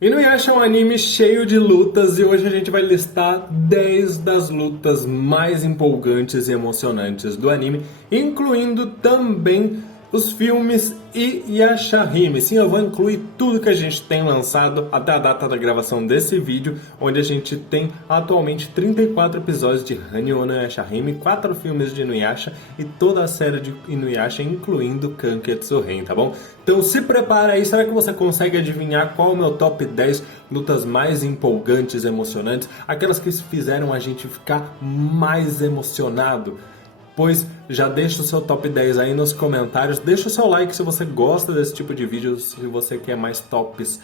Inuyasha é um anime cheio de lutas e hoje a gente vai listar 10 das lutas mais empolgantes e emocionantes do anime, incluindo também os filmes e Yashahime. Sim, eu vou incluir tudo que a gente tem lançado até a data da gravação desse vídeo, onde a gente tem atualmente 34 episódios de Hanyo no Yashahime, 4 filmes de Inuyasha e toda a série de Inuyasha, incluindo Kanketsu Ren, tá bom? Então se prepara aí, será que você consegue adivinhar qual é o meu top 10 lutas mais empolgantes e emocionantes? Aquelas que fizeram a gente ficar mais emocionado? Pois já deixa o seu top 10 aí nos comentários, deixa o seu like se você gosta desse tipo de vídeo, se você quer mais tops,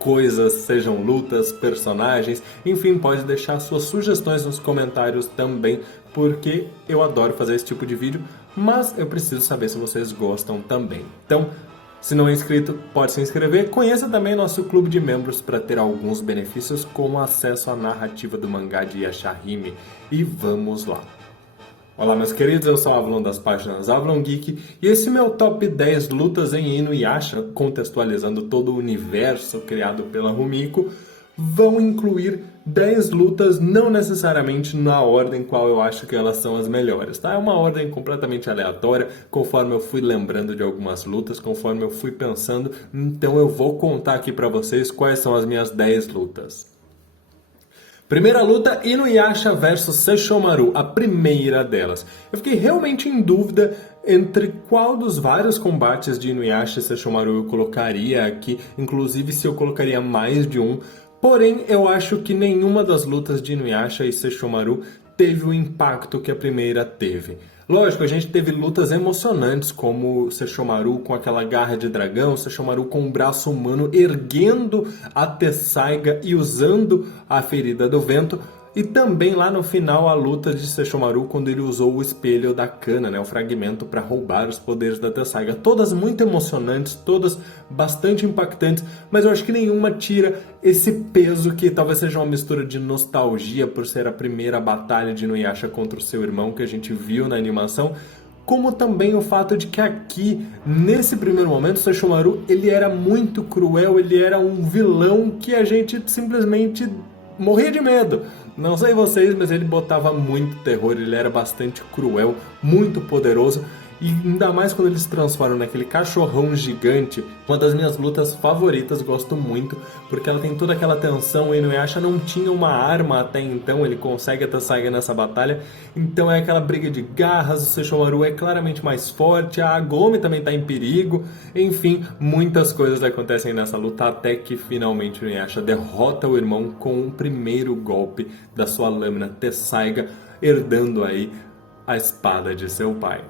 coisas, sejam lutas, personagens, enfim, pode deixar suas sugestões nos comentários também, porque eu adoro fazer esse tipo de vídeo, mas eu preciso saber se vocês gostam também. Então, se não é inscrito, pode se inscrever. Conheça também nosso clube de membros para ter alguns benefícios, como acesso à narrativa do mangá de Yashahime. E vamos lá! Olá meus queridos, eu sou o Avalon das páginas Avalon Geek e esse é meu top 10 lutas em Inuyasha, contextualizando todo o universo criado pela Rumiko, vão incluir 10 lutas não necessariamente na ordem qual eu acho que elas são as melhores, tá? É uma ordem completamente aleatória, conforme eu fui lembrando de algumas lutas, conforme eu fui pensando, então eu vou contar aqui pra vocês quais são as minhas 10 lutas. Primeira luta, Inuyasha vs Sesshomaru, a primeira delas. Eu fiquei realmente em dúvida entre qual dos vários combates de Inuyasha e Sesshomaru eu colocaria aqui, inclusive se eu colocaria mais de um. Porém, eu acho que nenhuma das lutas de Inuyasha e Sesshomaru teve o impacto que a primeira teve. Lógico, a gente teve lutas emocionantes, como Sesshomaru com aquela garra de dragão, Sesshomaru com um braço humano erguendo a Tessaiga e usando a ferida do vento, e também lá no final a luta de Sesshomaru quando ele usou o espelho da Kana, né, o fragmento para roubar os poderes da Tessaiga. Todas muito emocionantes, todas bastante impactantes, mas eu acho que nenhuma tira esse peso que talvez seja uma mistura de nostalgia por ser a primeira batalha de Inuyasha contra o seu irmão que a gente viu na animação, como também o fato de que aqui, nesse primeiro momento, o Sesshomaru, ele era muito cruel, ele era um vilão que a gente simplesmente morria de medo. Não sei vocês, mas ele botava muito terror, ele era bastante cruel, muito poderoso. E ainda mais quando eles se transformam naquele cachorrão gigante. Uma das minhas lutas favoritas, gosto muito, porque ela tem toda aquela tensão. O Inuyasha não tinha uma arma até então, ele consegue a Tessaiga nessa batalha. Então é aquela briga de garras, o Sesshomaru é claramente mais forte, a Agome também está em perigo. Enfim, muitas coisas acontecem nessa luta até que finalmente o Inuyasha derrota o irmão com o primeiro golpe da sua lâmina Tessaiga, herdando aí a espada de seu pai.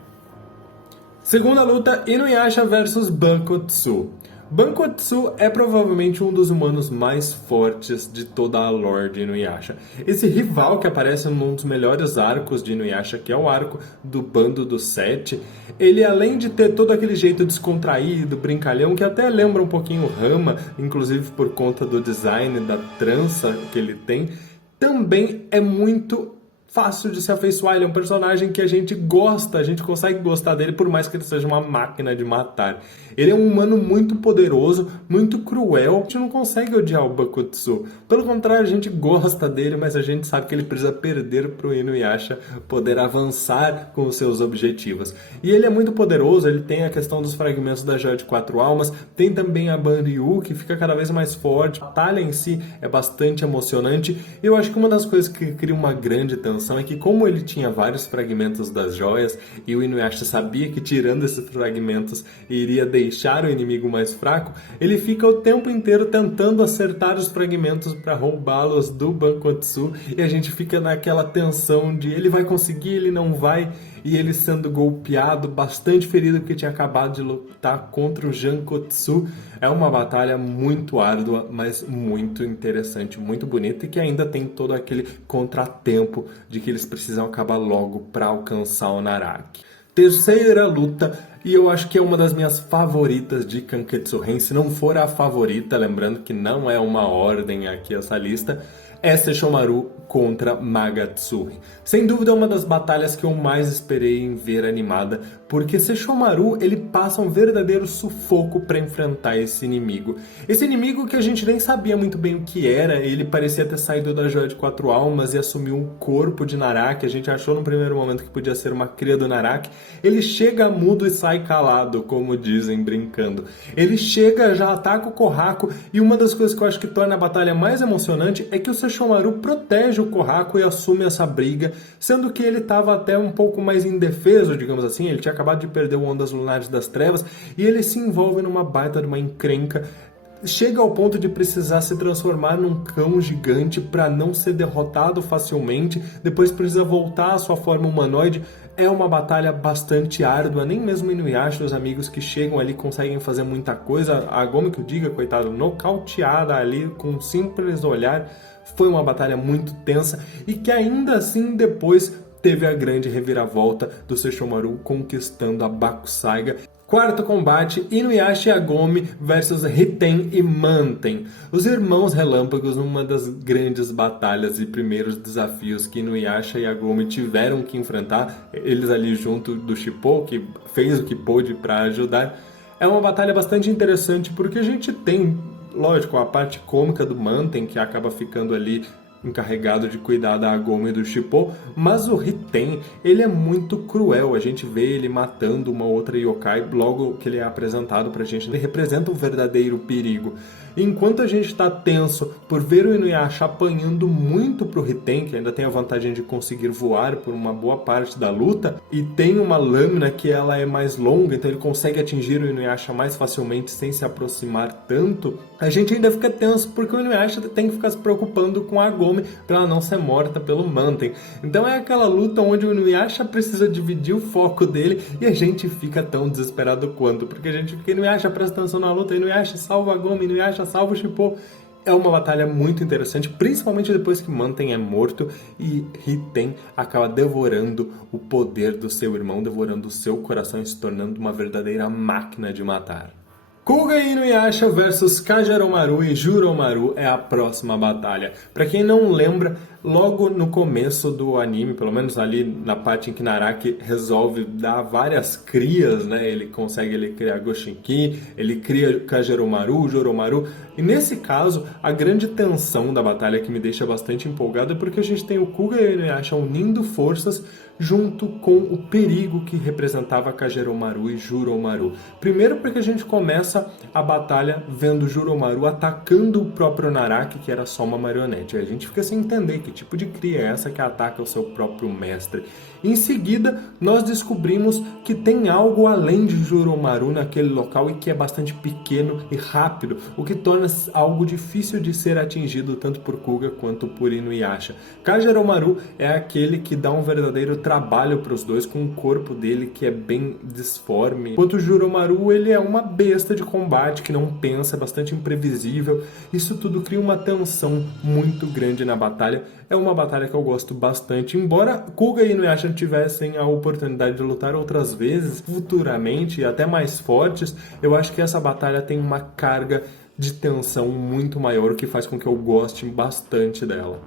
Segunda luta, Inuyasha vs Bankotsu. Bankotsu é provavelmente um dos humanos mais fortes de toda a lore de Inuyasha. Esse rival que aparece num dos melhores arcos de Inuyasha, que é o arco do Bando dos Sete, ele além de ter todo aquele jeito descontraído, brincalhão, que até lembra um pouquinho o Rama, inclusive por conta do design da trança que ele tem, também é muito fácil de se afeiçoar, ele é um personagem que a gente gosta, a gente consegue gostar dele por mais que ele seja uma máquina de matar. Ele é um humano muito poderoso, muito cruel, a gente não consegue odiar o Bankotsu. Pelo contrário, a gente gosta dele, mas a gente sabe que ele precisa perder para o Inuyasha poder avançar com os seus objetivos. E ele é muito poderoso, ele tem a questão dos fragmentos da Joia de Quatro Almas, tem também a Banryu, que fica cada vez mais forte, a batalha em si é bastante emocionante, e eu acho que uma das coisas que cria uma grande tensão é que como ele tinha vários fragmentos das joias e o Inuyasha sabia que tirando esses fragmentos iria deixar o inimigo mais fraco, ele fica o tempo inteiro tentando acertar os fragmentos para roubá-los do Bankotsu e a gente fica naquela tensão de ele vai conseguir, ele não vai, e ele sendo golpeado, bastante ferido porque tinha acabado de lutar contra o Jankotsu. É uma batalha muito árdua, mas muito interessante, muito bonita e que ainda tem todo aquele contratempo de que eles precisam acabar logo para alcançar o Naraki. Terceira luta, e eu acho que é uma das minhas favoritas de Kanketsu-Ren, se não for a favorita, lembrando que não é uma ordem aqui essa lista, é Sesshomaru contra Magatsuri. Sem dúvida é uma das batalhas que eu mais esperei em ver animada, porque Sesshomaru ele passa um verdadeiro sufoco para enfrentar esse inimigo. Esse inimigo que a gente nem sabia muito bem o que era, ele parecia ter saído da Joia de 4 Almas e assumiu um corpo de Naraki, a gente achou no primeiro momento que podia ser uma cria do Naraki, ele chega mudo e sai calado, como dizem brincando. Ele chega, já ataca o Kohaku, e uma das coisas que eu acho que torna a batalha mais emocionante é que o Sesshomaru protege o Kohaku e assume essa briga, sendo que ele estava até um pouco mais indefeso, digamos assim, ele tinha acabado de perder o Ondas Lunares das Trevas, e ele se envolve numa baita de uma encrenca, chega ao ponto de precisar se transformar num cão gigante para não ser derrotado facilmente, depois precisa voltar à sua forma humanoide. É uma batalha bastante árdua, nem mesmo Inuyasha, os amigos que chegam ali conseguem fazer muita coisa. A Agome que o diga, coitado, nocauteada ali com um simples olhar. Foi uma batalha muito tensa e que ainda assim depois teve a grande reviravolta do Sesshomaru conquistando a Bakusaiga. Quarto combate, Inuyasha e Agome versus Riten e Manten. Os irmãos relâmpagos numa das grandes batalhas e primeiros desafios que Inuyasha e Agome tiveram que enfrentar, eles ali junto do Shippo, que fez o que pôde para ajudar. É uma batalha bastante interessante porque a gente tem, lógico, a parte cômica do Manten, que acaba ficando ali encarregado de cuidar da Agome e do Shippo, mas o Riten, ele é muito cruel, a gente vê ele matando uma outra yokai logo que ele é apresentado pra gente, ele representa um verdadeiro perigo. Enquanto a gente está tenso por ver o Inuyasha apanhando muito pro Riten, que ainda tem a vantagem de conseguir voar por uma boa parte da luta, e tem uma lâmina que ela é mais longa, então ele consegue atingir o Inuyasha mais facilmente sem se aproximar tanto, a gente ainda fica tenso porque o Inuyasha tem que ficar se preocupando com a Agome para ela não ser morta pelo Manten. Então é aquela luta onde o Inuyasha precisa dividir o foco dele e a gente fica tão desesperado quanto, porque a gente fica, Inuyasha presta atenção na luta, Inuyasha salva a Agome, Inuyasha salva o Shippo. É uma batalha muito interessante, principalmente depois que Manten é morto e Riten acaba devorando o poder do seu irmão, devorando o seu coração e se tornando uma verdadeira máquina de matar. Kuga e Inuyasha versus Kageromaru e Juromaru é a próxima batalha. Pra quem não lembra, logo no começo do anime, pelo menos ali na parte em que Naraki resolve dar várias crias, né? Ele consegue criar Goshinki, ele cria Kageromaru, Juromaru. E nesse caso, a grande tensão da batalha que me deixa bastante empolgado é porque a gente tem o Kuga e o Inuyasha unindo forças junto com o perigo que representava Kageromaru e Juromaru. Primeiro porque a gente começa a batalha vendo Juromaru atacando o próprio Naraki, que era só uma marionete. A gente fica sem entender que tipo de cria é essa que ataca o seu próprio mestre. Em seguida, nós descobrimos que tem algo além de Juromaru naquele local e que é bastante pequeno e rápido, o que torna algo difícil de ser atingido tanto por Kuga quanto por Inuyasha. Kageromaru é aquele que dá um verdadeiro trabalho para os dois, com o corpo dele que é bem disforme, enquanto o Juromaru ele é uma besta de combate que não pensa, é bastante imprevisível. Isso tudo cria uma tensão muito grande na batalha. É uma batalha que eu gosto bastante, embora Kuga e Inuyasha tivessem a oportunidade de lutar outras vezes, futuramente, e até mais fortes, eu acho que essa batalha tem uma carga de tensão muito maior, o que faz com que eu goste bastante dela.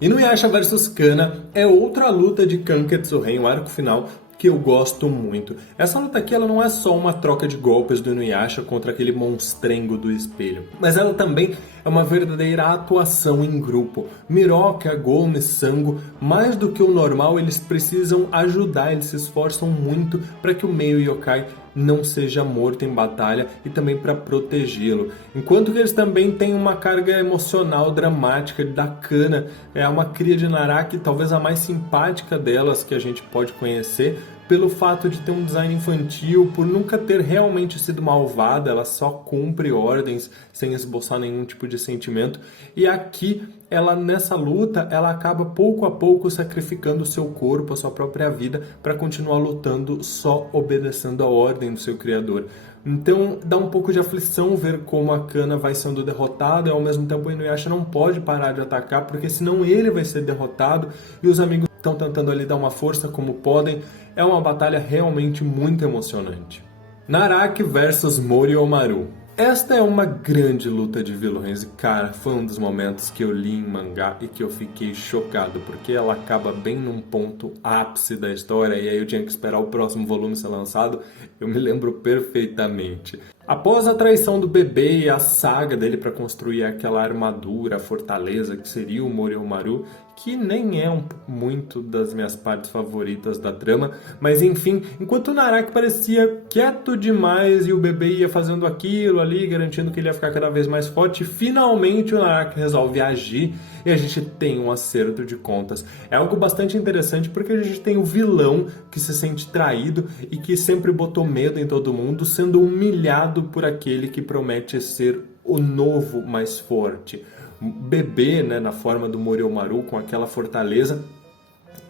Inuyasha vs Kana é outra luta de Kanketsu-Ren, o arco final, que eu gosto muito. Essa luta aqui ela não é só uma troca de golpes do Inuyasha contra aquele monstrengo do espelho, mas ela também é uma verdadeira atuação em grupo. Miroka, Agome, Sango, mais do que o normal, eles precisam ajudar, eles se esforçam muito para que o meio yokai não seja morto em batalha e também para protegê-lo. Enquanto que eles também têm uma carga emocional dramática da Kana, é uma cria de Naraki, talvez a mais simpática delas que a gente pode conhecer, pelo fato de ter um design infantil, por nunca ter realmente sido malvada, ela só cumpre ordens sem esboçar nenhum tipo de sentimento. E aqui, ela nessa luta, ela acaba pouco a pouco sacrificando o seu corpo, a sua própria vida, para continuar lutando só obedecendo a ordem do seu criador. Então dá um pouco de aflição ver como a Kana vai sendo derrotada e ao mesmo tempo o Inuyasha não pode parar de atacar, porque senão ele vai ser derrotado e os amigos estão tentando ali dar uma força como podem. É uma batalha realmente muito emocionante. Naraki versus Moriomaru. Esta é uma grande luta de vilões e, cara, foi um dos momentos que eu li em mangá e que eu fiquei chocado, porque ela acaba bem num ponto ápice da história e aí eu tinha que esperar o próximo volume ser lançado. Eu me lembro perfeitamente. Após a traição do bebê e a saga dele para construir aquela armadura, a fortaleza que seria o Moriomaru, que nem é muito das minhas partes favoritas da trama, mas enfim, enquanto o Naraki parecia quieto demais e o bebê ia fazendo aquilo ali, garantindo que ele ia ficar cada vez mais forte, finalmente o Naraki resolve agir e a gente tem um acerto de contas. É algo bastante interessante porque a gente tem o vilão que se sente traído e que sempre botou medo em todo mundo, sendo humilhado por aquele que promete ser o novo mais forte. Bebê, né, na forma do Moriomaru, com aquela fortaleza,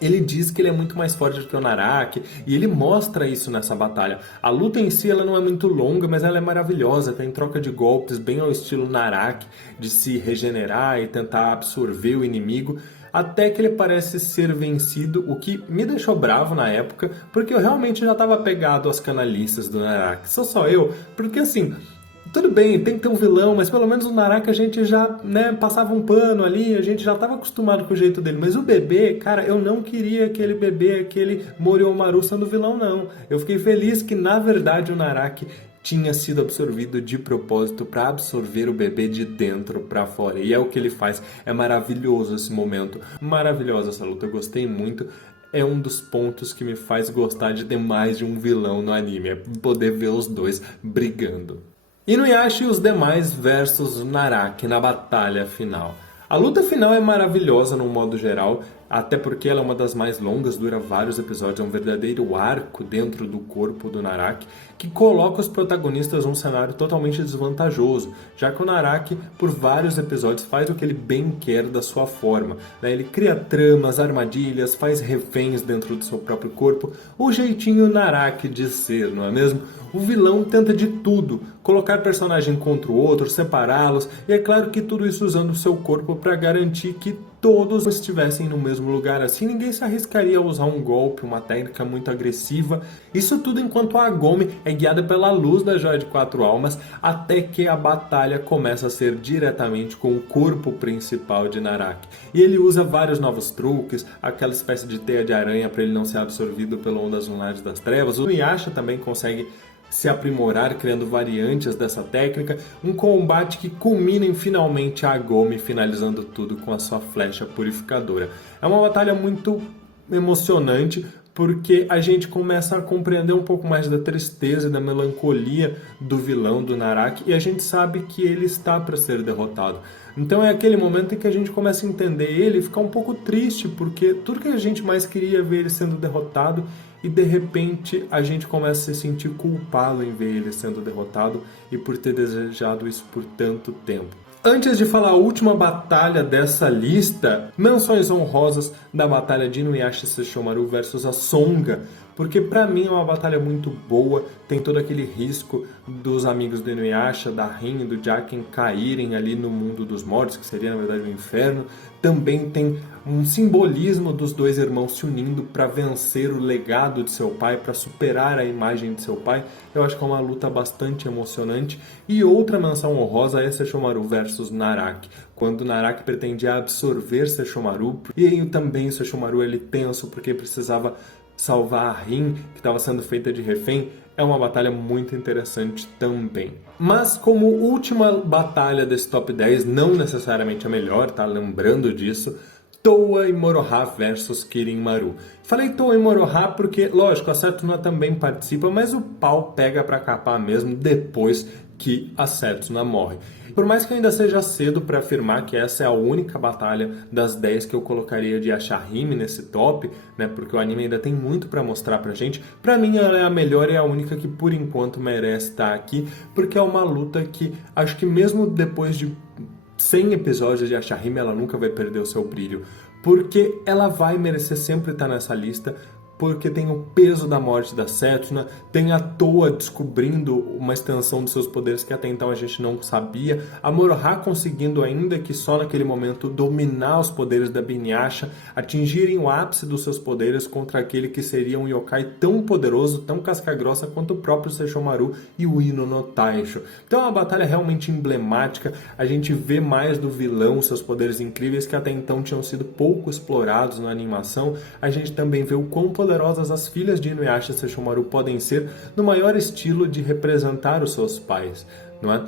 ele diz que ele é muito mais forte do que o Naraki e ele mostra isso nessa batalha. A luta em si ela não é muito longa, mas ela é maravilhosa, tem troca de golpes bem ao estilo Naraki, de se regenerar e tentar absorver o inimigo, até que ele parece ser vencido, o que me deixou bravo na época, porque eu realmente já estava apegado às canalices do Naraki. Só eu, porque assim... Tudo bem, tem que ter um vilão, mas pelo menos o Naraki a gente já, né, passava um pano ali, a gente já estava acostumado com o jeito dele. Mas o bebê, cara, eu não queria aquele bebê, aquele Moriomaru sendo vilão, não. Eu fiquei feliz que, na verdade, o Naraki tinha sido absorvido de propósito para absorver o bebê de dentro para fora. E é o que ele faz. É maravilhoso esse momento. Maravilhosa essa luta, eu gostei muito. É um dos pontos que me faz gostar de ter mais de um vilão no anime. É poder ver os dois brigando. Inuyasha e os demais versus Naraki na batalha final. A luta final é maravilhosa no modo geral, até porque ela é uma das mais longas, dura vários episódios, é um verdadeiro arco dentro do corpo do Naraki, que coloca os protagonistas num cenário totalmente desvantajoso, já que o Naraki, por vários episódios, faz o que ele bem quer da sua forma, né? Ele cria tramas, armadilhas, faz reféns dentro do seu próprio corpo, o jeitinho Naraki de ser, não é mesmo? O vilão tenta de tudo, colocar personagem contra o outro, separá-los, e é claro que tudo isso usando o seu corpo para garantir que todos estivessem no mesmo lugar, assim ninguém se arriscaria a usar um golpe, uma técnica muito agressiva. Isso tudo enquanto a Agome é guiada pela luz da Joia de Quatro Almas, até que a batalha começa a ser diretamente com o corpo principal de Naraki. E ele usa vários novos truques, aquela espécie de teia de aranha para ele não ser absorvido pelo Ondas Lunares das Trevas. O Inuyasha também consegue se aprimorar criando variantes dessa técnica, um combate que culmina em finalmente a Agome finalizando tudo com a sua flecha purificadora. É uma batalha muito emocionante porque a gente começa a compreender um pouco mais da tristeza e da melancolia do vilão, do Naraki, e a gente sabe que ele está para ser derrotado. Então é aquele momento em que a gente começa a entender ele e ficar um pouco triste, porque tudo que a gente mais queria ver ele sendo derrotado, e de repente a gente começa a se sentir culpado em ver ele sendo derrotado e por ter desejado isso por tanto tempo. Antes de falar a última batalha dessa lista, menções honrosas da batalha de Inuyasha Sesshomaru versus a Songa, porque pra mim é uma batalha muito boa, tem todo aquele risco dos amigos do Inuyasha, da Rin e do Jaken caírem ali no mundo dos mortos, que seria na verdade o inferno. Também tem um simbolismo dos dois irmãos se unindo para vencer o legado de seu pai, para superar a imagem de seu pai. Eu acho que é uma luta bastante emocionante. E outra menção honrosa é Sesshomaru versus Naraki, quando Naraki pretendia absorver Sesshomaru, e aí também Sesshomaru ele tenso porque precisava salvar a Rin, que estava sendo feita de refém. É uma batalha muito interessante também. Mas como última batalha desse top 10, não necessariamente a melhor, tá? Lembrando disso, Towa e Moroha versus Kirin-Maru. Falei Towa e Moroha porque, lógico, a Setsuna também participa, mas o pau pega pra capar mesmo depois que a Setsuna morre. Por mais que ainda seja cedo para afirmar que essa é a única batalha das 10 que eu colocaria de Ashahime nesse top, né, porque o anime ainda tem muito para mostrar pra gente, pra mim ela é a melhor e a única que por enquanto merece estar aqui, porque é uma luta que acho que mesmo depois de 100 episódios de Ashahime ela nunca vai perder o seu brilho, porque ela vai merecer sempre estar nessa lista, porque tem o peso da morte da Setsuna, tem a Toa descobrindo uma extensão dos seus poderes que até então a gente não sabia, a Moroha conseguindo, ainda que só naquele momento, dominar os poderes da Binuyasha, atingirem o ápice dos seus poderes contra aquele que seria um yokai tão poderoso, tão casca-grossa quanto o próprio Sesshomaru e o Ino no Taisho. Então é uma batalha realmente emblemática, a gente vê mais do vilão, seus poderes incríveis que até então tinham sido pouco explorados na animação, a gente também vê o quão poderosas as filhas de Inuyasha e Sesshomaru podem ser no maior estilo de representar os seus pais, não é?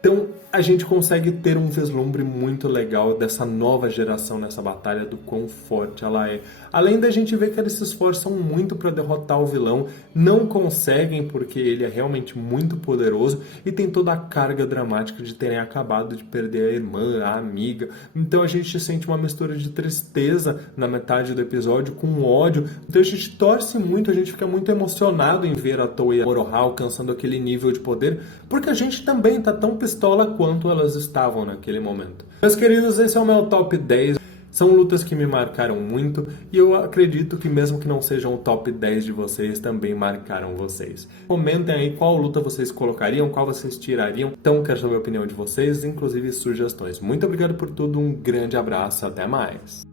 Então a gente consegue ter um vislumbre muito legal dessa nova geração nessa batalha, do quão forte ela é. Além da gente ver que eles se esforçam muito para derrotar o vilão, não conseguem porque ele é realmente muito poderoso e tem toda a carga dramática de terem acabado de perder a irmã, a amiga. Então a gente sente uma mistura de tristeza na metade do episódio com ódio. Então a gente torce muito, a gente fica muito emocionado em ver a Toa e a Moroha alcançando aquele nível de poder, porque a gente também tá tão pistola quanto elas estavam naquele momento. Meus queridos, esse é o meu top 10. São lutas que me marcaram muito e eu acredito que mesmo que não sejam o top 10 de vocês, também marcaram vocês. Comentem aí qual luta vocês colocariam, qual vocês tirariam. Então quero saber a opinião de vocês, inclusive sugestões. Muito obrigado por tudo, um grande abraço, até mais!